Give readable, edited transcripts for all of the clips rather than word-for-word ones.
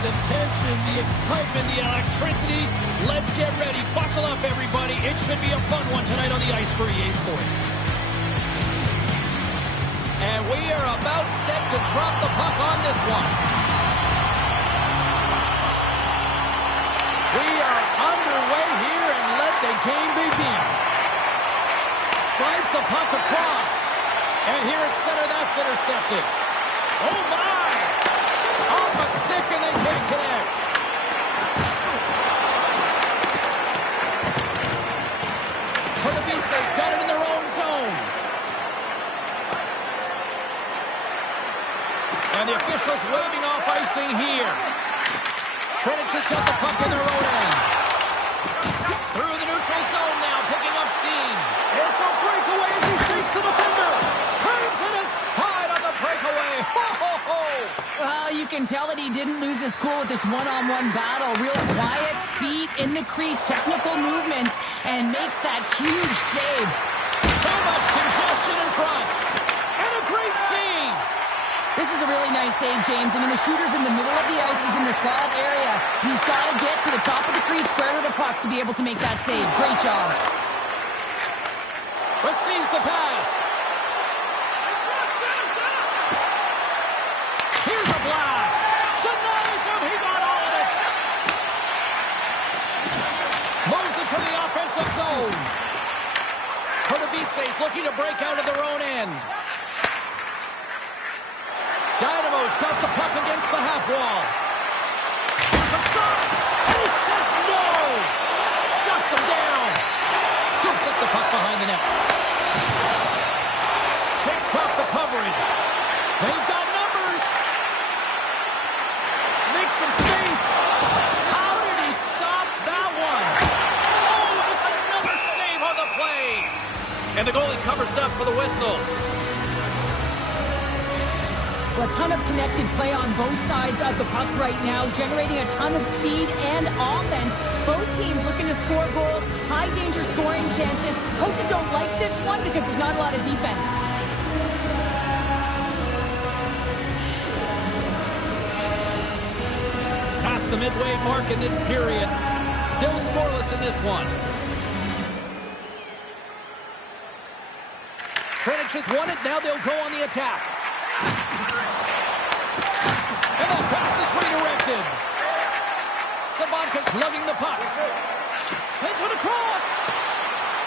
the tension, the excitement, the electricity. Let's get ready. Buckle up, everybody. It should be a fun one tonight on the ice for EA Sports. And we are about set to drop the puck on this one. We are underway here, and let the game begin. Slides the puck across. And here at center, that's intercepted. Oh, my! Off a stick, and they can't connect. Pardubice's got it in their own zone. And the officials waving off icing here. Třinec has got the puck in their own end. Through the neutral zone now, picking up steam. It's a breakaway as he shakes the defender. Turns it aside on the breakaway. Ho, ho, ho. Well, you can tell that he didn't lose his cool with this one-on-one battle. Real quiet, feet in the crease, technical movements, and makes that huge save. So much congestion in front. And a great save. This is a really nice save, James. I mean, the shooter's in the middle of the ice. He's in the slot area. He's got to get to the top of the crease, square to the puck to be able to make that save. Great job. Receives the pass. Here's a blast. Denies him. He got all of it. Moves it to the offensive zone. Pardubice looking to break out of their own end. Dynamo's got the puck against the half wall. Here's a shot. And he says no. Shuts him down. Scoops up the puck behind the net. Shakes off the coverage. They've got numbers. Makes some space. How did he stop that one? Oh, it's another save on the play. And the goalie covers up for the whistle. A ton of connected play on both sides of the puck right now, generating a ton of speed and offense. Both teams looking to score goals, high-danger scoring chances. Coaches don't like this one because there's not a lot of defense. Past the midway mark in this period. Still scoreless in this one. Třinec has won it. Now they'll go on the attack. And that pass is redirected. Sabanka's lugging the puck. Sends it across.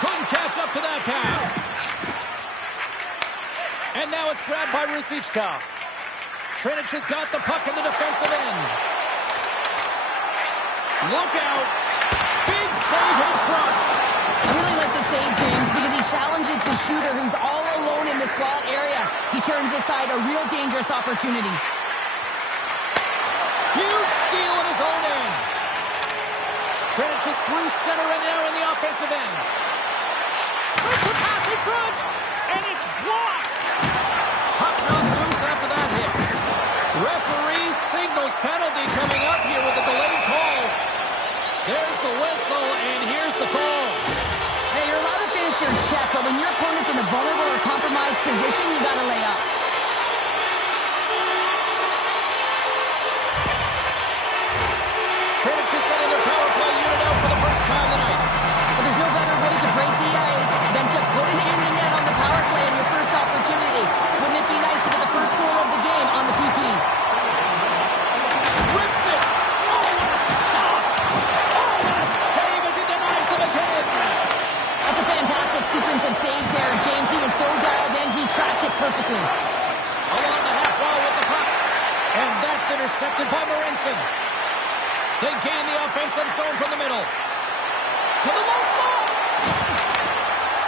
Couldn't catch up to that pass. And now it's grabbed by Ruzicka. Třinec has got the puck in the defensive end. Look out. Big save in front. I really like the save, James, because he challenges the shooter who's all alone in the slot area. He turns aside a real dangerous opportunity. Huge steal in his own end. Třinec is through center and now in the offensive end. Sends the pass in front, and it's blocked. Puck knocked loose after that hit. Referee signals penalty coming up here with a delayed call. There's the whistle, and here's the call. Hey, you're allowed to finish your check, but when your opponent's in a vulnerable or compromised position, you got to lay up. Třinec is sending their power play unit out for the first time tonight. But there's no better way to break the ice than to put it in the net on the power play on your first opportunity. Wouldn't it be nice to get the first goal of the game on the PP? Rips it. Oh, what a stop. Oh, what a save as he denies him again. That's a fantastic sequence of saves there, James. He was so dialed in, he tracked it perfectly. Along the half wall with the puck. And that's intercepted by Morensen. They gain the offensive zone from the middle. To the low slot.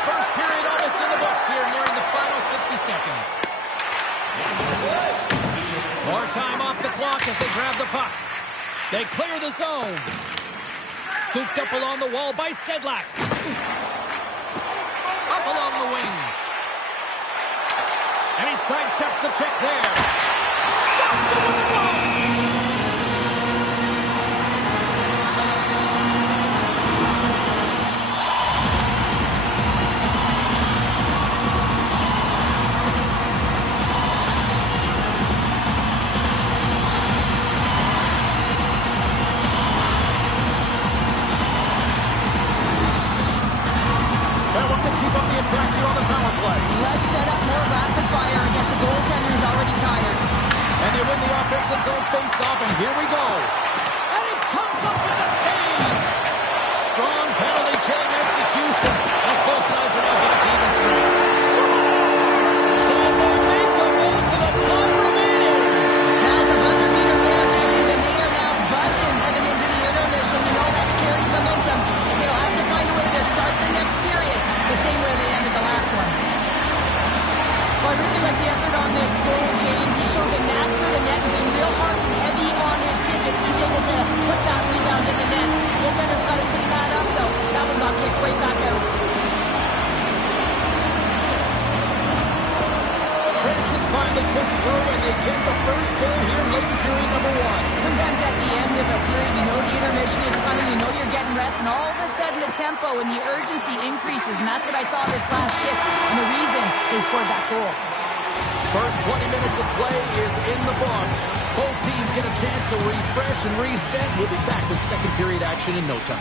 First period almost in the books here, nearing the final 60 seconds. More time off the clock as they grab the puck. They clear the zone. Scooped up along the wall by Sedlak. Up along the wing. And he sidesteps the check there. Stops him with the glove. defensive zone face-off, and here we go. And it comes up with a save. Strong penalty killing execution as both sides are now back to even strength. So they make the most of the time remaining. Now it's a buzzer beater there, James, and they are now buzzing heading into the intermission. You know that's carried momentum. They'll have to find a way to start the next period the same way they ended the last one. Well, I really like the effort on this goal, James. He shows a knack for the net and being real hard and heavy on his stick as he's able to put that rebound in the net. Goaltender's got to clean that up, though. That one got kicked right back out. Trench is finally pushed through, and they get the first goal here late in period number one. Sometimes at the end of a period, you know the intermission is coming, you know you're getting rest, and all of a sudden the tempo and the urgency increases, and that's what I saw this last shift, and the reason they scored that goal. First 20 minutes of play is in the books. Both teams get a chance to refresh and reset. We'll be back with second period action in no time.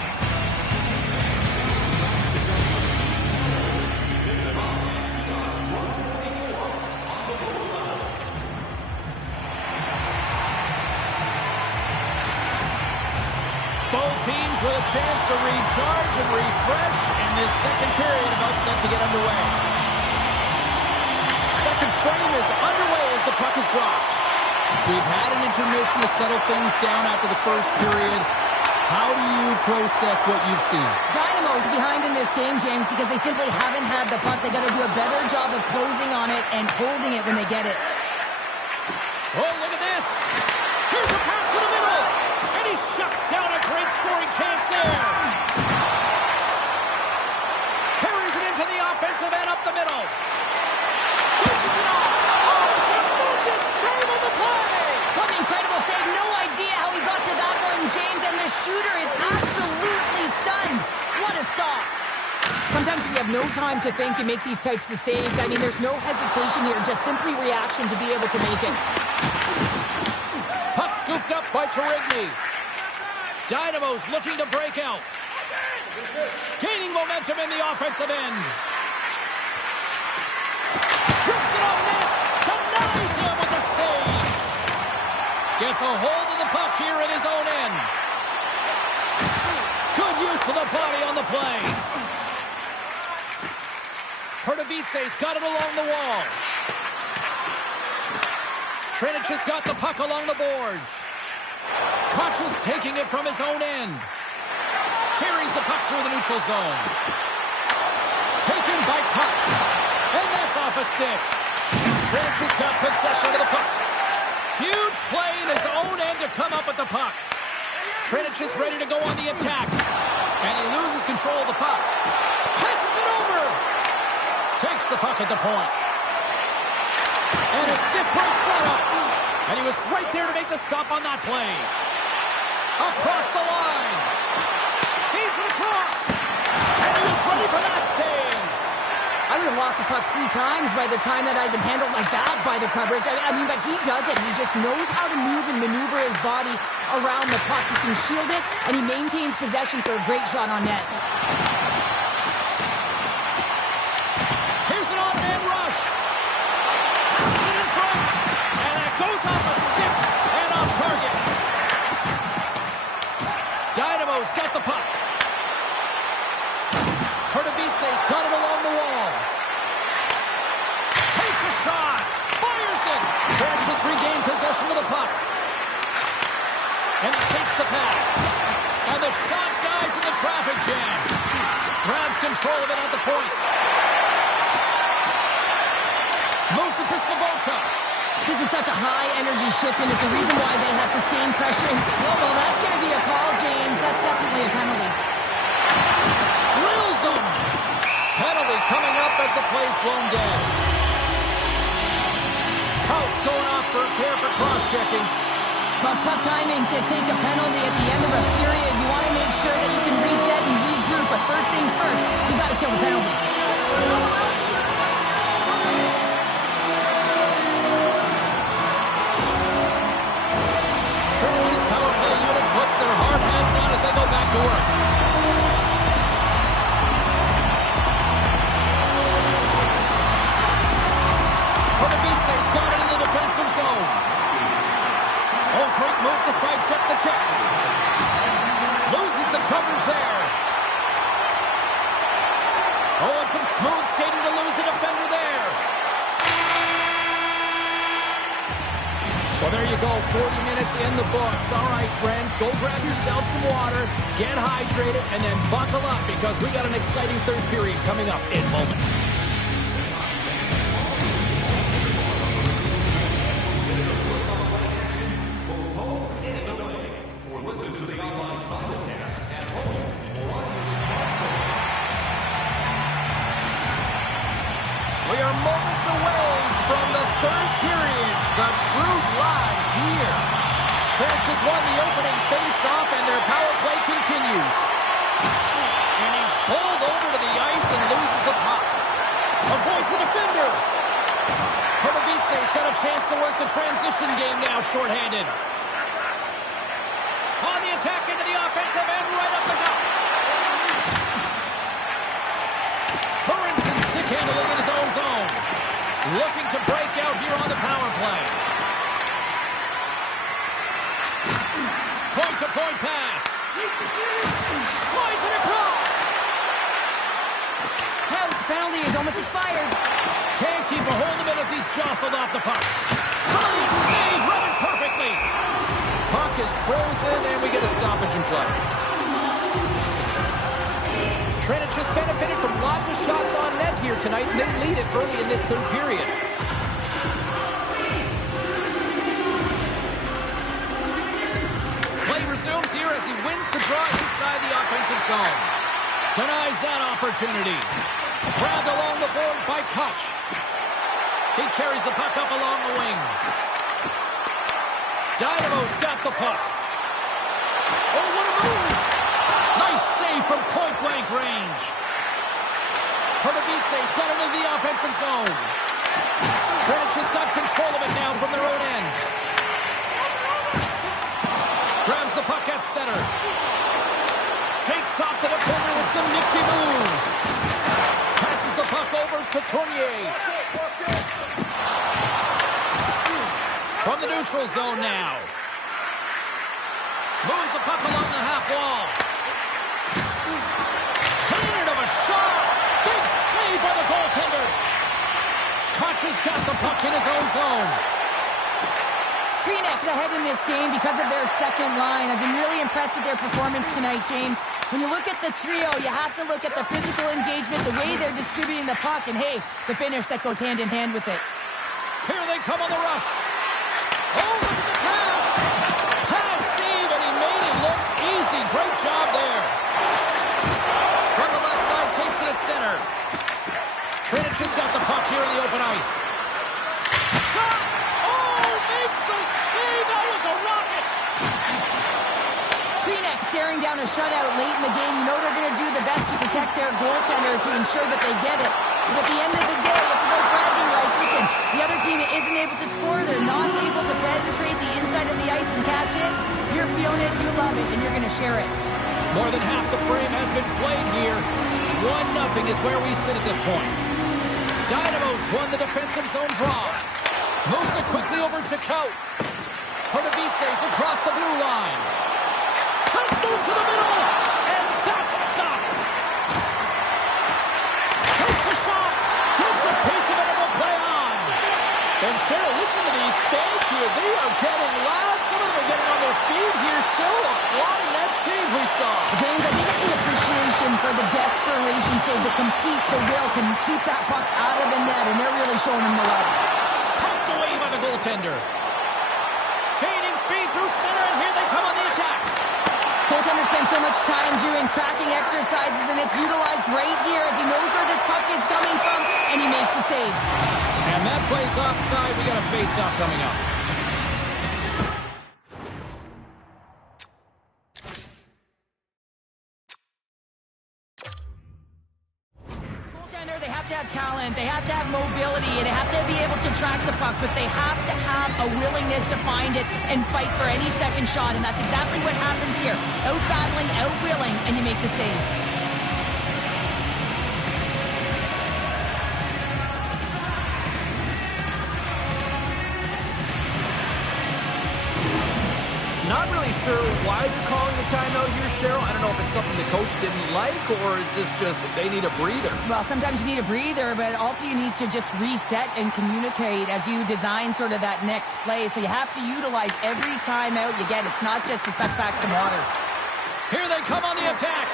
Both teams with a chance to recharge and refresh, and this second period about set to get underway. Second frame is underway as the puck is dropped. We've had an intermission to settle things down after the first period. How do you process what you've seen? Dynamo's behind in this game, James, because they simply haven't had the puck. They got to do a better job of closing on it and holding it when they get it. Oh, look at this. Here's a pass to the middle. And he shuts down a great scoring chance there. Carries it into the offensive end up the middle. Dishes it off. Oh, tremendous save on the play. What an incredible save. No idea how he got to that one, James, and the shooter is absolutely stunned. What a stop. Sometimes we have no time to think and make these types of saves. I mean, there's no hesitation here, just simply reaction to be able to make it. Puck scooped up by Tarigny. Dynamo's looking to break out. Gaining momentum in the offensive end. Trips it on net. Denies him with a save. Gets a hold of the puck here at his own end. Good use of the body on the play. Pardubice's got it along the wall. Třinec has got the puck along the boards. Koch is taking it from his own end. Carries the puck through the neutral zone. Taken by Koch. And that's off a stick. Třinec has got possession of the puck. Huge play in his own end to come up with the puck. Třinec is ready to go on the attack. And he loses control of the puck. Passes it over. Takes the puck at the point. And a stiff break setup. And he was right there to make the stop on that play. Across the line. Feeds it across. And he was ready for that save. I would have lost the puck 3 times by the time that I'd been handled like that by the coverage. I mean, but he does it. He just knows how to move and maneuver his body around the puck. He can shield it, and he maintains possession for a great shot on net. Here's an on-man rush. Passes it in front. And it goes off a stick and off target. Dynamo's got the puck. Pardubice's got it along the wall. Takes a shot. Fires it. Trench has regained possession of the puck. And he takes the pass. And the shot dies in the traffic jam. Grabs control of it at the point. Moves it to Savoca. This is such a high-energy shift, and it's a reason why they have sustained pressure. And, well, that's going to be a call, James. That's definitely a penalty. Drills him. Penalty coming up as the play's blown dead. Coutts going off for a pair for cross-checking. Well, tough timing to take a penalty at the end of a period. You want to make sure that you can reset and regroup, but first things first, you got to kill the penalty. Trench's power play unit puts their hard hats on as they go back to work. Pardubice's got it in the defensive zone. to sidestep the check. Loses the coverage there. Oh, and some smooth skating to lose a defender there. Well, there you go. 40 minutes in the books. All right, friends, go grab yourself some water, get hydrated, and then buckle up because we got an exciting third period coming up in moments. We are moments away from the third period. The truth lies here. Třinec has won the opening face-off, and their power play continues. And he's pulled over to the ice and loses the puck. Avoids the defender. Pardubice's got a chance to work the transition game now, shorthanded. On the attack into the offensive end, right up the gut. Handling in his own zone. Looking to break out here on the power play. Point-to-point pass. Slides it across. Penalty is almost expired. Can't keep a hold of it as he's jostled off the puck. Brilliant save, run it perfectly. Puck is frozen, and we get a stoppage in play. Třinec has benefited from lots of shots on net here tonight, and they lead it early in this third period. Play resumes here as he wins the draw inside the offensive zone. Denies that opportunity. Grabbed along the board by Kutch. He carries the puck up along the wing. Dynamo's got the puck. Oh, what a move! Nice save from point-blank range. Pardubice's got it into the offensive zone. Třinec has got control of it now from their own end. Grabs the puck at center. Shakes off the defender with some nifty moves. Passes the puck over to Tournier. From the neutral zone now. Moves the puck along the half wall. Cannon of a shot. Big save by the goaltender. Kutch has got the puck in his own zone. Třinec ahead in this game because of their second line. I've been really impressed with their performance tonight, James. When you look at the trio, you have to look at the physical engagement, the way they're distributing the puck, and hey, the finish that goes hand in hand with it. Here they come on the rush. Oh, look at the pass. Pad save, and he made it look easy. Great job there. From the left side, takes it at center. Třinec has got the puck here in the open ice. Shot! Oh, makes the save. That was a rocket. Třinec staring down a shutout late in the game. You know they're going to do the best to protect their goaltender to ensure that they get it. But at the end of the day, it's about bragging rights. Listen, the other team isn't able to score. They're not able to penetrate the inside of the ice and cash in. You're feeling it, you love it, and you're going to share it. More than half the frame has been played here. 1-0 is where we sit at this point. Dynamo's won the defensive zone draw. Moves it quickly over to Kaut. Pardubice's across the blue line. Let's move to the middle, and that's stopped. Takes a shot, gives a piece of it, and will play on. And Cheryl, listen to these fans here. They are getting loud. Some of them are getting on their feet here, still applauding that save we saw. James, I think it's the appreciation for the desperation save, the complete, the will to keep that puck out of the net, and they're really showing him the love. Pumped away by the goaltender. Gaining speed through center, and here they come on the attack. Goaltender spends so much time doing tracking exercises, and it's utilized right here as he knows where this puck is coming from, and he makes the save. And that plays offside. We got a face-off coming up. Goaltender, they have to have talent, they have to have mobility, and they have to be able to track the puck, but they have to have a willingness to find it and fight for any second shot, and that's exactly what happens here. Out-battling, out-willing, and you make the save. Not really sure why they're calling the timeout here, Cheryl. I don't know if it's something the coach didn't like, or is this just they need a breather? Well, sometimes you need a breather, but also you need to just reset and communicate as you design sort of that next play. So you have to utilize every timeout you get. It's not just to suck back some water. Here they come on the attack.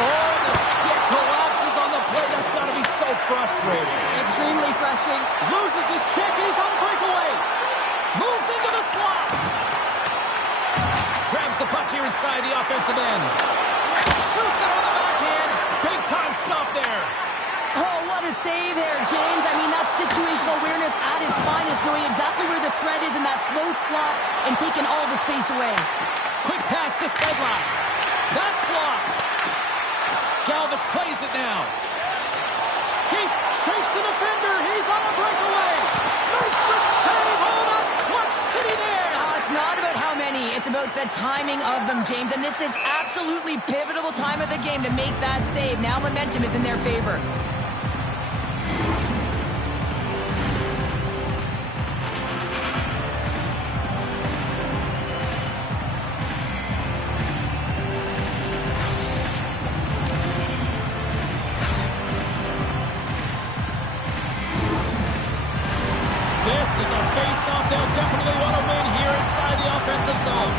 Oh, the stick collapses on the play. That's got to be so frustrating. Extremely frustrating. Loses his check, and he's on a breakaway. Moves into the slot. Grabs the puck here inside the offensive end. Shoots it on the backhand. Big time stop there. Oh, what a save there, James. I mean, that's situational awareness at its finest, knowing exactly where the threat is in that slow slot and taking all the space away. Quick pass to sideline. That's blocked. Galvis plays it now. Skate shakes the defender. He's on a breakaway. Makes the save. Oh, that's clutch city there. It's not about how many. It's about the timing of them, James. And this is absolutely pivotal time of the game to make that save. Now momentum is in their favor. This is a face-off they'll definitely want to win here inside the offensive zone.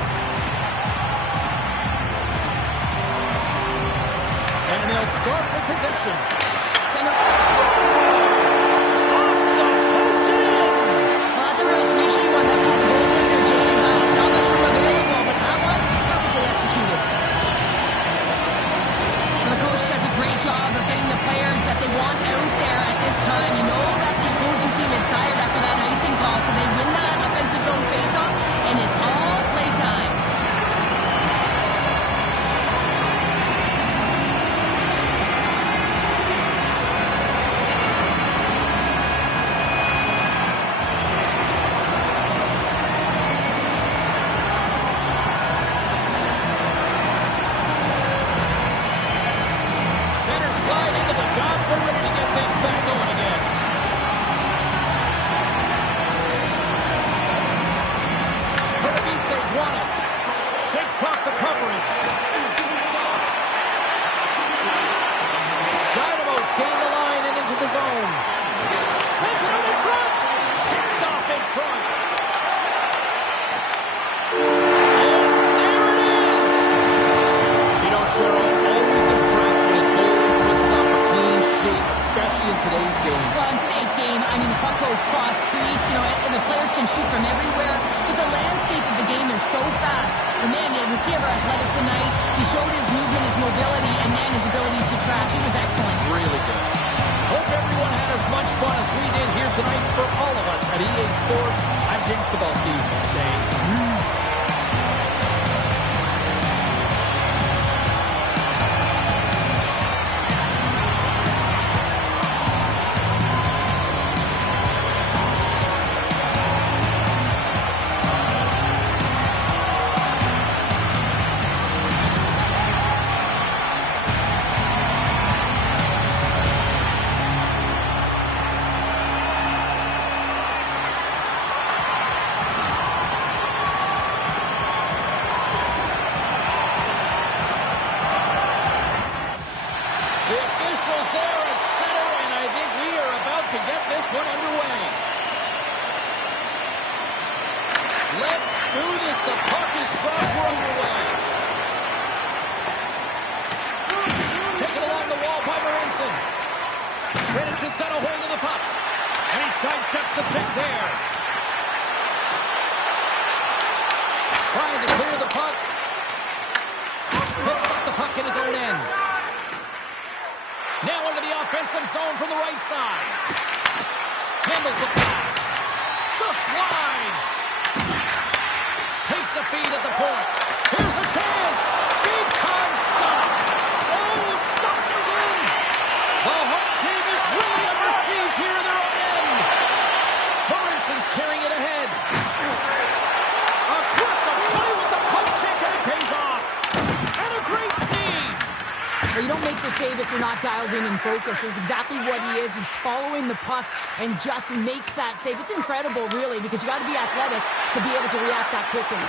And they'll start with possession. Scores! Off the post and in! Well, that's a real sneaky one that put the goaltender, James. I'm not much room available, but that one, perfectly executed. And the coach does a great job of getting the players that they want out there at this time. You know that the opposing team is tired after that icing call, so they win that offensive zone faceoff, and it's all playtime. Centers glide into the dots. We're ready to get things back going again. Pardubice's won it. Shakes off the covering. Dynamo's gain the line and into the zone. Sends it out in front. Picked off in front. And there it is. You know, Cheryl, always impressed when a goalie puts up a clean sheet, especially in today's game. Well, in today's game, I mean, the puck goes cross-crease, you know, and the players can shoot from everywhere. Just the landscape of the game is so fast. And man, was he ever athletic tonight? He showed his movement, his mobility, and man, his ability to track. He was excellent. Really good. Hope everyone had as much fun as we did here tonight. For all of us at EA Sports, I'm James Cebulski saying peace. The officials there at center, and I think we are about to get this one underway. Let's do this. The puck is dropped. We're underway. Taken along the wall by Marinson. Třinec has got a hold of the puck. And he sidesteps the pick there. Trying to clear the puck. Picks up the puck in his own end. Now into the offensive zone from the right side. Handles the pass. Just wide. Takes the feed at the point. Here's a chance. Big time stop. Oh, it stops him again. The home team is really under siege here in their own end. Marinson's carrying it ahead. Aggressive play with the poke check, and it pays off. And a great save. Well, you don't make the save if you're not dialed in and focused. That's exactly what he is. He's following the puck and just makes that save. It's incredible, really, because you got to be athletic to be able to react that quickly.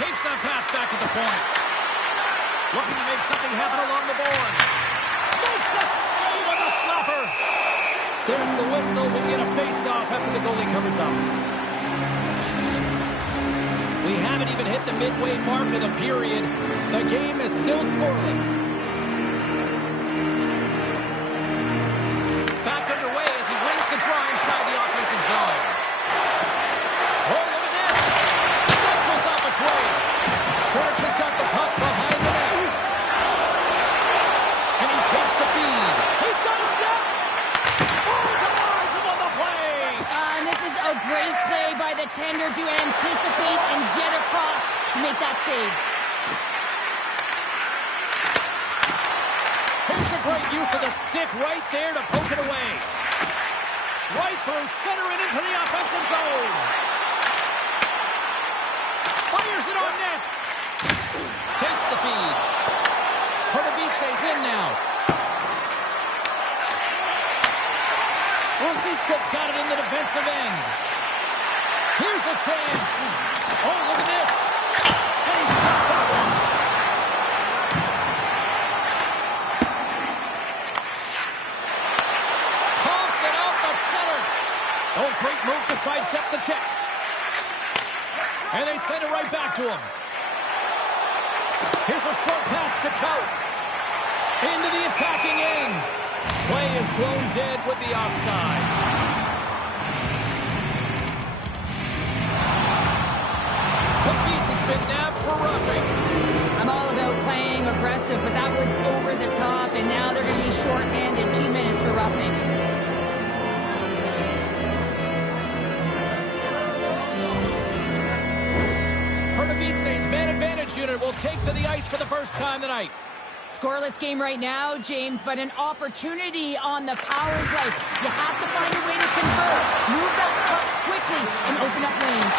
Takes that pass back at the point. Looking to make something happen along the boards. Makes the save on the slapper. There's the whistle. We'll get a face-off after the goalie covers up. We haven't even hit the midway mark of the period. The game is still scoreless. Back underway as he wins the draw inside the offensive zone. Oh, look at this. That goes off a trade. Church has got the puck behind the net. And he takes the feed. He's got a step. Oh, denies him on the play. And this is a great play by the tender to anticipate and get across to make that save. Here's a great use of the stick right there to poke it away. Right through center and into the offensive zone. Fires it on net. Takes the feed. Pardubice's in now. Rosicka's got it in the defensive end. Here's a chance. Oh, look at this. And he's got that one. Toss it out at center. Oh, great move to sidestep the check. And they send it right back to him. Here's a short pass to Coat. Into the attacking end. Play is blown dead with the offside. The piece has been nabbed for roughing. I'm all about playing aggressive, but that was over the top, and now they're going to be shorthanded. 2 minutes for roughing. Pardubice's man advantage unit will take to the ice for the first time tonight. Scoreless game right now, James, but an opportunity on the power play. You have to find a way to convert. Move that puck quickly and open up lanes.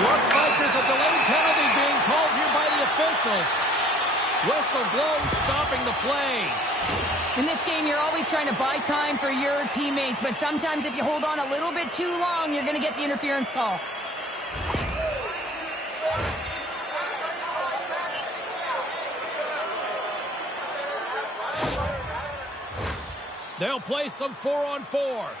Looks like there's a delayed penalty being called here by the officials. Whistle blows, stopping the play. In this game, you're always trying to buy time for your teammates, but sometimes if you hold on a little bit too long, you're going to get the interference call. They'll play some 4-on-4.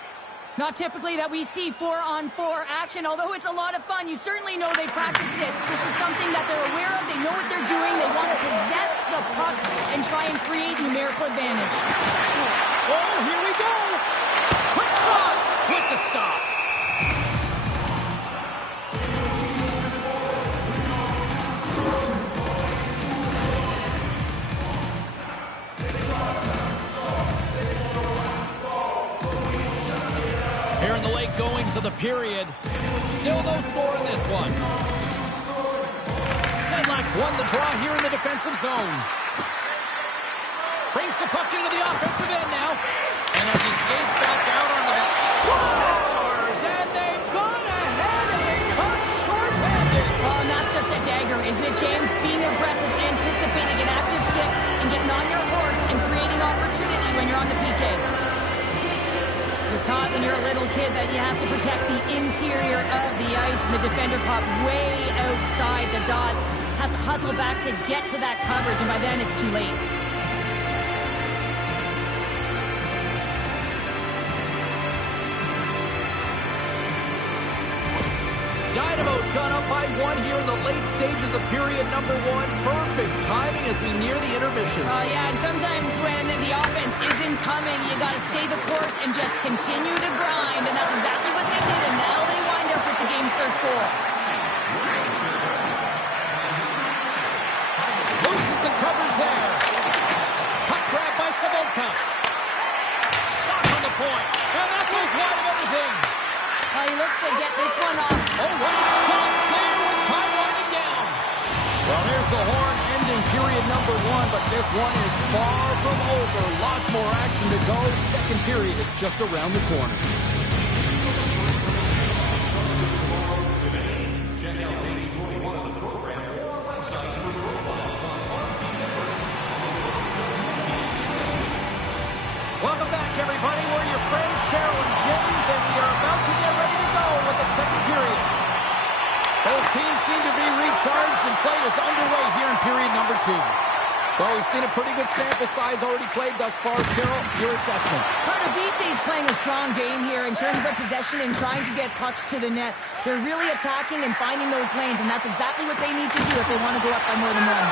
Not typically that we see 4-on-4 action, although it's a lot of fun. You certainly know they practice it. This is something that they're aware of. They know what they're doing. They want to possess the puck and try and create numerical advantage. Oh, here we go. Quick shot with the stop. Here in the late goings of the period, still no score in this one. Sedlak's won the draw here in the defensive zone. Brings the puck into the offensive end now. And as he skates back out on the net, scores! And they've gone ahead and they cut short-handed. Oh, and that's just a dagger, isn't it, James? Being aggressive, anticipating an active stick, and getting on your horse and creating opportunity when you're on the PK. You're taught when you're a little kid that you have to protect the interior of the ice, and the defender caught way outside the dots. Has to hustle back to get to that coverage, and by then it's too late. Dynamo's gone up by 1 here in the late stages of period number 1. Perfect timing as we near the intermission. Yeah, and sometimes when the offense isn't coming, you got to stay the course and just continue to grind, and that's exactly what they did, and now they wind up with the game's first goal. Loses the coverage there. Puck grab by Savolka. Shot on the point, and that goes wide of everything. He looks to get this one off. Oh, what a stop there with time winding down. Well, there's the horn ending period number 1, but this one is far from over. Lots more action to go. Second period is just around the corner. Cheryl and James, and we are about to get ready to go with the second period. Both teams seem to be recharged, and play is underway here in period number 2. Well, we've seen a pretty good sample size already played thus far. Carol, your assessment. Pardubice is playing a strong game here in terms of possession and trying to get pucks to the net. They're really attacking and finding those lanes, and that's exactly what they need to do if they want to go up by more than one.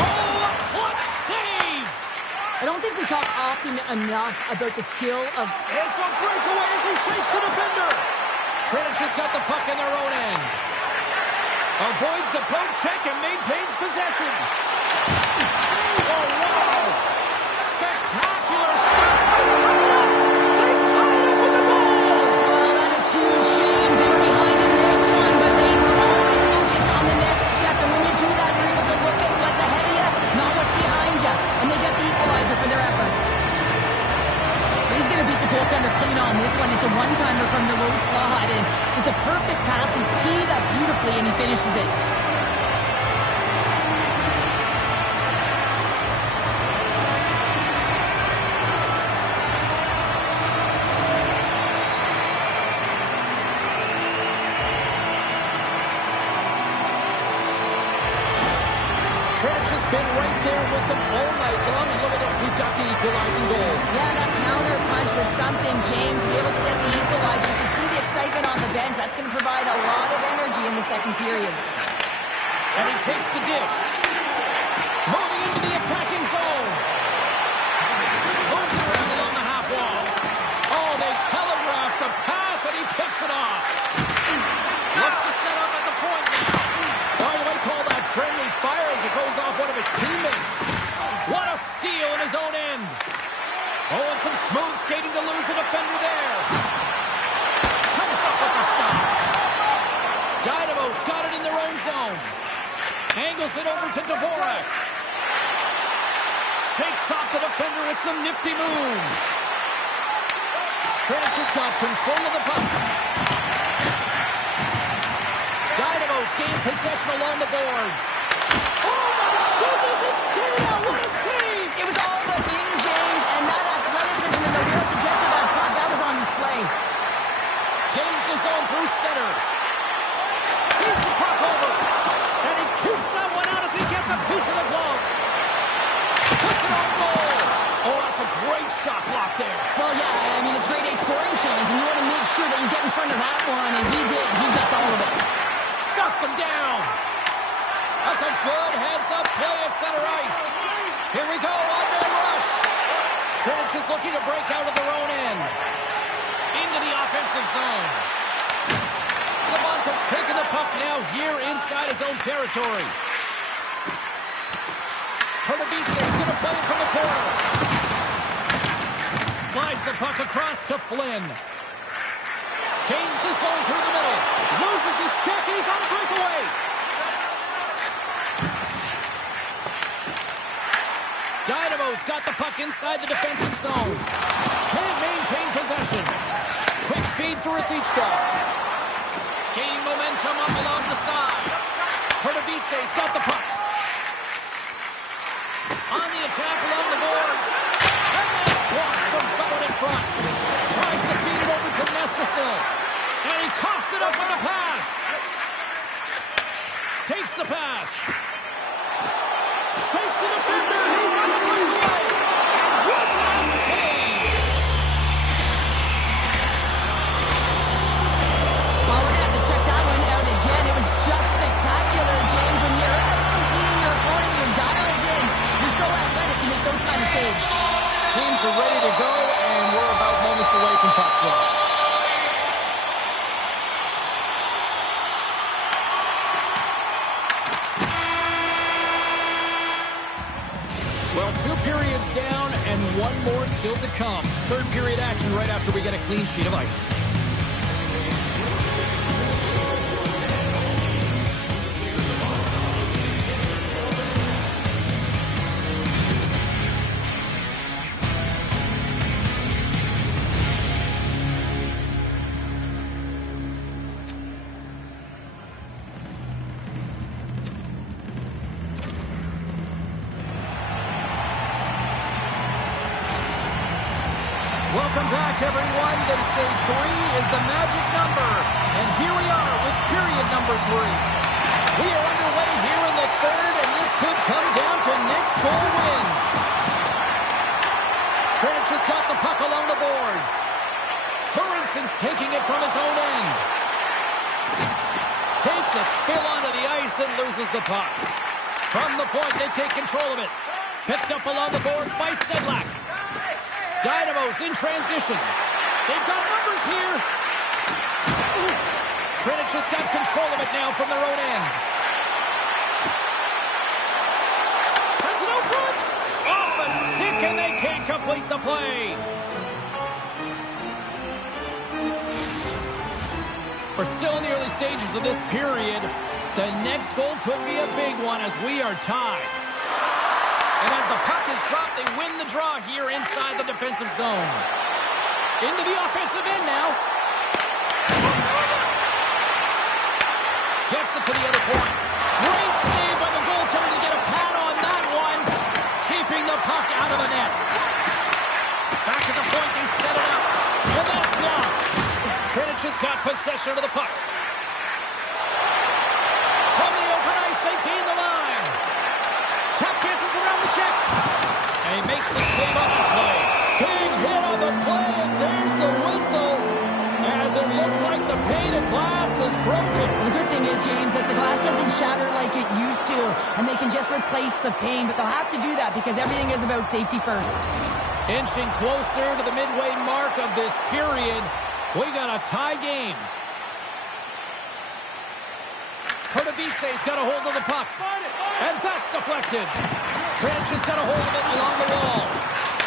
Oh, a clutch save! I don't think we talk often enough about the skill of... It's a breakaway as he shakes the defender. Třinec has got the puck in their own end. Avoids the poke check and maintains possession. Oh, wow! Spectacular stop. They tie it up with the goal! Well, that is huge, James. They were behind in this one, but they were always focused on the next step. And when you do that, you're able to look at what's ahead of you, not what's behind you. And they get the equalizer for their efforts. He's going to beat the goaltender clean on this one. It's a one-timer from the low slot, and it's a perfect pass. He's teed up beautifully, and he finishes it. Třinec has been right there with them all night long, and look at this, we've got the equalizing goal. Yeah, that counter punch was something, James. To be able to get the equalizer, you can see the excitement on the bench. That's going to provide a lot of energy in the second period. And he takes the dish. Moving into the attacking zone. Moves it around along the half wall. Oh, they telegraph the pass, and he picks it off. Looks to set up at the point now. By the way, call that friendly fire as it goes off one of his teammates. What a steal in his own end. Oh, and some smooth skating to lose the defender there. Comes up with the stop. Dynamo's got it in their own zone. Angles it over to Dvorak. Shakes off the defender with some nifty moves. Třinec has got control of the puck. Dynamo's gain possession along the boards. Oh my goodness, it's Stena! What a save! It was all but in, James, and that athleticism and the will to get to that puck, that was on display. Gains the zone through center. Beats the puck over. And he keeps that one out as he gets a piece of the glove. Puts it on goal. Oh, that's a great shot block there. Well, yeah, I mean, it's grade A scoring chance, and you want to make sure that you get in front of that one, and he did. He gets all of it. Shuts him down. That's a good heads-up play at center ice. Here we go, on-man rush. Třinec is looking to break out of their own end. Into the offensive zone. Samanka's taking the puck now here inside his own territory. Pardubice is going to play it from the corner. Slides the puck across to Flynn. Gains the zone through the middle. Loses his check, and he's on a breakaway. Dynamo's got the puck inside the defensive zone. Can't maintain possession. Quick feed to Rosichka. Gaining momentum up along the side. Pardubice's got the puck. On the attack along the boards. And that's blocked from someone in front. Tries to feed it over to Nestrasil. And he coughs it up with the pass. Takes the pass. Shakes the defender. He's on the breakaway. And one last save. Well, we're going to have to check that one out again. It was just spectacular, James. When you're out competing your opponent, you're dialed in. You're so athletic to make those kind of saves. Teams are ready to go, and we're about moments away from puck drop. Well, 2 periods down and 1 more still to come. Third period action right after we get a clean sheet of ice. Welcome back, everyone. They say 3 is the magic number. And here we are with period number 3. We are underway here in the third, and this could come down to next goal wins. Třinec has got the puck along the boards. Marinson's taking it from his own end. Takes a spill onto the ice and loses the puck. From the point, they take control of it. Picked up along the boards by Sedlak. Dynamo's in transition. They've got numbers here. Třinec has got control of it now from their own end. Sends it out front. Off a stick, and they can't complete the play. We're still in the early stages of this period. The next goal could be a big one as we are tied. And as the puck is dropped, they win the draw here inside the defensive zone. Into the offensive end now. Gets it to the other point. Great save by the goaltender to get a pad on that one. Keeping the puck out of the net. Back at the point, they set it up. And that's blocked. Třinec has got possession of the puck. From the open ice, they gain the line. Tap dances around the check. And he makes the save on that play. Big hit on the play, and there's the whistle. As it looks like the pane of glass is broken. Well, the good thing is, James, that the glass doesn't shatter like it used to, and they can just replace the pane, but they'll have to do that because everything is about safety first. Inching closer to the midway mark of this period. We got a tie game. Pardubice's got a hold of the puck. And that's deflected. Třinec has got a hold of it along the wall.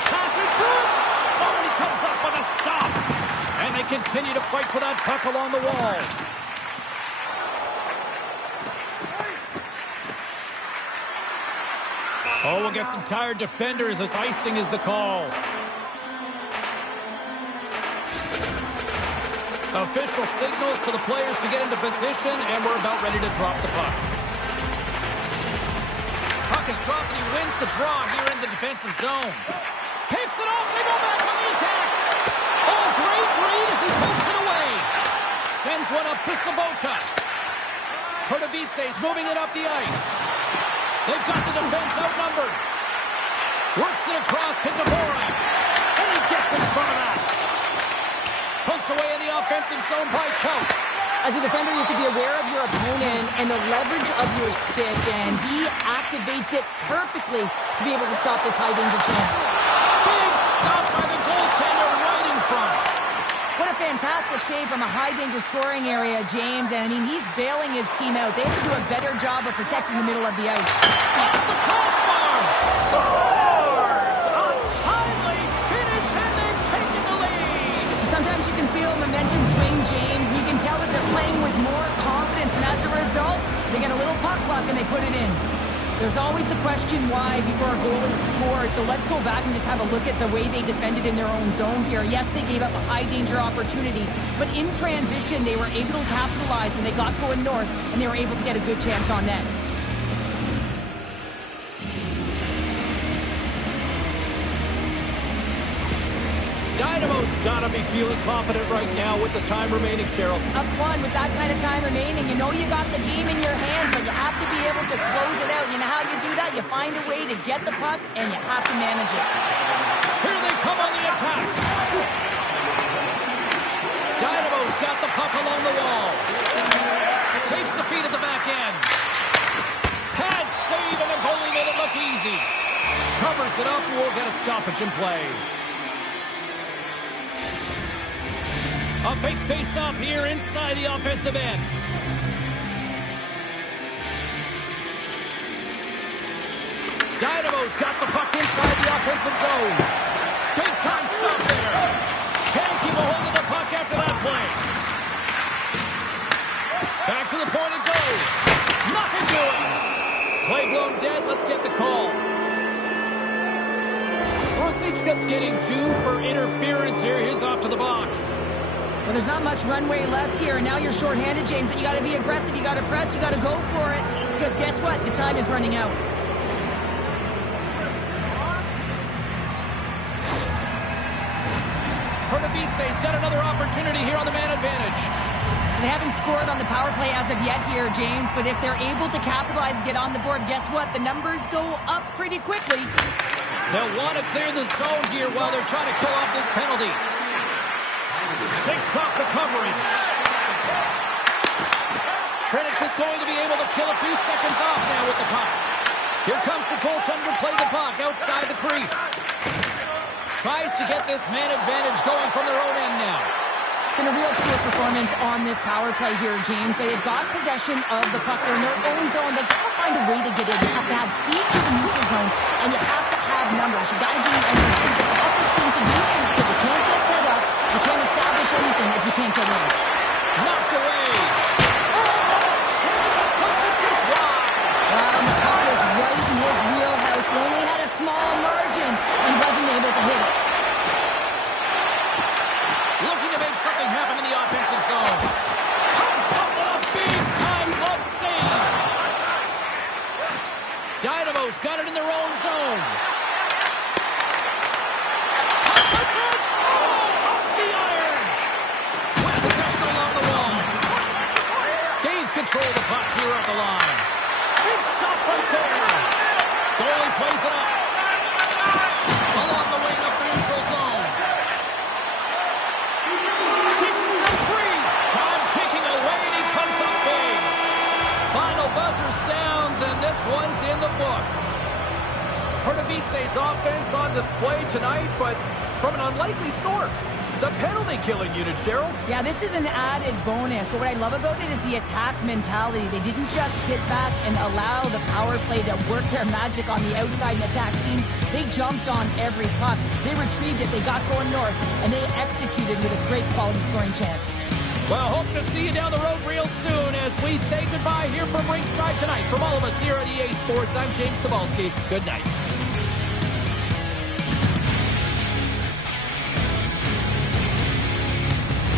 Passing through it. Oh, and he comes up with a stop. And they continue to fight for that puck along the wall. Oh, we'll get some tired defenders as icing is the call. Official signals for the players to get into position, and we're about ready to drop the puck. Puck is dropped, and he wins the draw here in the defensive zone. Picks it off, they go back on the attack. Oh, great read as he pokes it away. Sends one up to Saboka. Pardubice's moving it up the ice. They've got the defense outnumbered. Works it across to Dvorak. And he gets in front of that. Poked away in the offensive zone by Cope. As a defender, you have to be aware of your opponent and the leverage of your stick, and he activates it perfectly to be able to stop this high-danger chance. Big stop by the goaltender right in front. What a fantastic save from a high-danger scoring area, James. And, I mean, he's bailing his team out. They have to do a better job of protecting the middle of the ice. Off the crossbar! Scores! A timely finish, and they've taken the lead! Sometimes you can feel momentum swing, James, and you can tell that they're playing with more confidence. And as a result, they get a little puck luck and they put it in. There's always the question why before a goal is scored. So let's go back and just have a look at the way they defended in their own zone here. Yes, they gave up a high-danger opportunity, but in transition, they were able to capitalize when they got going north, and they were able to get a good chance on net. Dynamo's got to be feeling confident right now with the time remaining, Cheryl. Up one with that kind of time remaining. You know you got the game in your hands, but you have to be able to close it out. You know how you do that? You find a way to get the puck, and you have to manage it. Here they come on the attack. Dynamo's got the puck along the wall. Takes the feed at the back end. Pad save, and the goalie made it look easy. Covers it up, we'll get a stoppage in play. A big face-off here inside the offensive end. Dynamo's got the puck inside the offensive zone. Big-time stop there. Can't keep a hold of the puck after that play. Back to the point it goes. Nothing doing. Play blown dead. Let's get the call. Rosichka's getting 2 for interference here. He's off to the box. Well, there's not much runway left here, and now you're shorthanded, James, but you got to be aggressive, you got to press, you got to go for it, because guess what? The time is running out. Pardubice's got another opportunity here on the man advantage. They haven't scored on the power play as of yet here, James, but if they're able to capitalize and get on the board, guess what? The numbers go up pretty quickly. They'll want to clear the zone here while they're trying to kill off this penalty. Shakes off the coverage. Třinec is going to be able to kill a few seconds off now with the puck. Here comes the goaltender to play the puck outside the crease. Tries to get this man advantage going from their own end now. It's been a real poor performance on this power play here, James. They've got possession of the puck. They're in their own zone. They've got to find a way to get in. You have to have speed through the neutral zone, and you have to have numbers. You got to get in entry. It's the toughest thing to do. If you can't get set up, you can't establish anything if you can't get in. Knocked away. Puts it just wide. And the puck was right in his wheelhouse. He only had a small margin and wasn't able to hit it. Looking to make something happen in the offensive zone. Comes up with a big-time glove save. Dynamo's got it in their own zone. Pucks in front. Oh, off the iron. With possession along the wall. Gains control of the puck here at the line. Big stop right there. Goalie plays it up. Along the wing up the neutral zone. Shoots himself free. Time ticking away and he comes up big. Final buzzer sounds and this one's in the books. Pardubice's offense on display tonight, but from an unlikely source. The penalty killing unit, Cheryl. Yeah, this is an added bonus, but what I love about it is the attack mentality. They didn't just sit back and allow the power play to work their magic on the outside and attack teams. They jumped on every puck. They retrieved it, they got going north, and they executed with a great quality scoring chance. Well, hope to see you down the road real soon as we say goodbye here from ringside tonight. From all of us here at EA Sports, I'm James Cebulski. Good night.